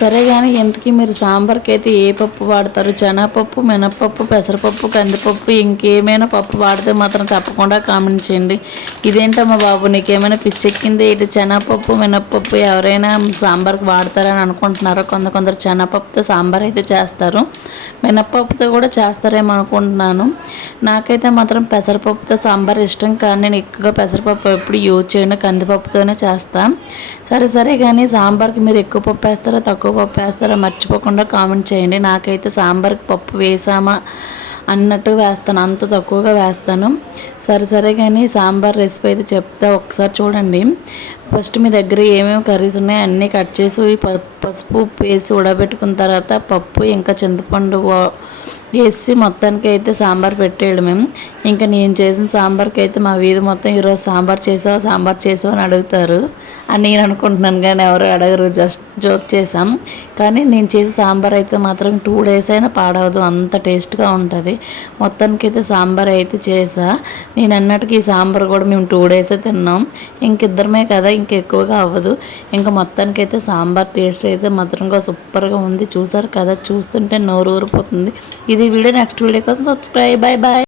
సరే కానీ ఇంతకీ మీరు సాంబార్కి అయితే ఏ పప్పు వాడతారు? శనగపప్పు, మినపప్పు, పెసరపప్పు, కందిపప్పు, ఇంకేమైనా పప్పు వాడితే మాత్రం తప్పకుండా కామెంట్ చేయండి. ఇదేంటమ్మా బాబు నీకేమైనా పిచ్చెక్కింది? ఇటు శనగపప్పు, మినపప్పు ఎవరైనా సాంబార్కి వాడతారని అనుకుంటున్నారా? కొందరు శనగపప్పుతో సాంబార్ అయితే చేస్తారు, మినపప్పుతో కూడా చేస్తారేమో అనుకుంటున్నాను. నాకైతే మాత్రం పెసరపప్పుతో సాంబార్ ఇష్టం, కానీ నేను ఎక్కువగా పెసరపప్పు ఎప్పుడు యూజ్ చేయను, కందిపప్పుతోనే చేస్తాను. సరే కానీ సాంబార్కి మీరు ఎక్కువ పప్పు వేస్తారో తక్కువ పప్పు వేస్తారో మర్చిపోకుండా కామెంట్ చేయండి. నాకైతే సాంబార్కి పప్పు వేసామా అన్నట్టు వేస్తాను, అంత తక్కువగా వేస్తాను. సరే కానీ సాంబార్ రెసిపీ అయితే చెప్తా, ఒకసారి చూడండి. ఫస్ట్ మీ దగ్గర ఏమేమి కర్రీస్ ఉన్నాయో అన్నీ కట్ చేసి పసుపు ఉప్పు వేసి ఉడబెట్టుకున్న తర్వాత పప్పు ఇంకా చింతపండు వేసి మొత్తానికి అయితే సాంబార్ పెట్టేయడం. ఇంకా నేను చేసిన సాంబార్కి అయితే మా వీధి మొత్తం ఈరోజు సాంబార్ చేసావు అని అడుగుతారు అని నేను అనుకుంటున్నాను, కానీ ఎవరు అడగరు, జస్ట్ జోక్ చేసాం. కానీ నేను చేసే సాంబార్ అయితే మాత్రం 2 days అయినా పాడవదు, అంత టేస్ట్గా ఉంటుంది. మొత్తానికి అయితే సాంబార్ అయితే చేసా. నేను అన్నట్టుగా ఈ సాంబార్ కూడా మేము 2 days తిన్నాం, ఇంకిద్దరమే కదా, ఇంకెక్కువగా అవ్వదు. ఇంకా మొత్తానికి అయితే సాంబార్ టేస్ట్ అయితే మాత్రంగా సూపర్గా ఉంది. చూసారు కదా, చూస్తుంటే నోరు ఊరిపోతుంది. ఇది వీడియో, నెక్స్ట్ వీడియో కోసం సబ్స్క్రైబ్. బాయ్.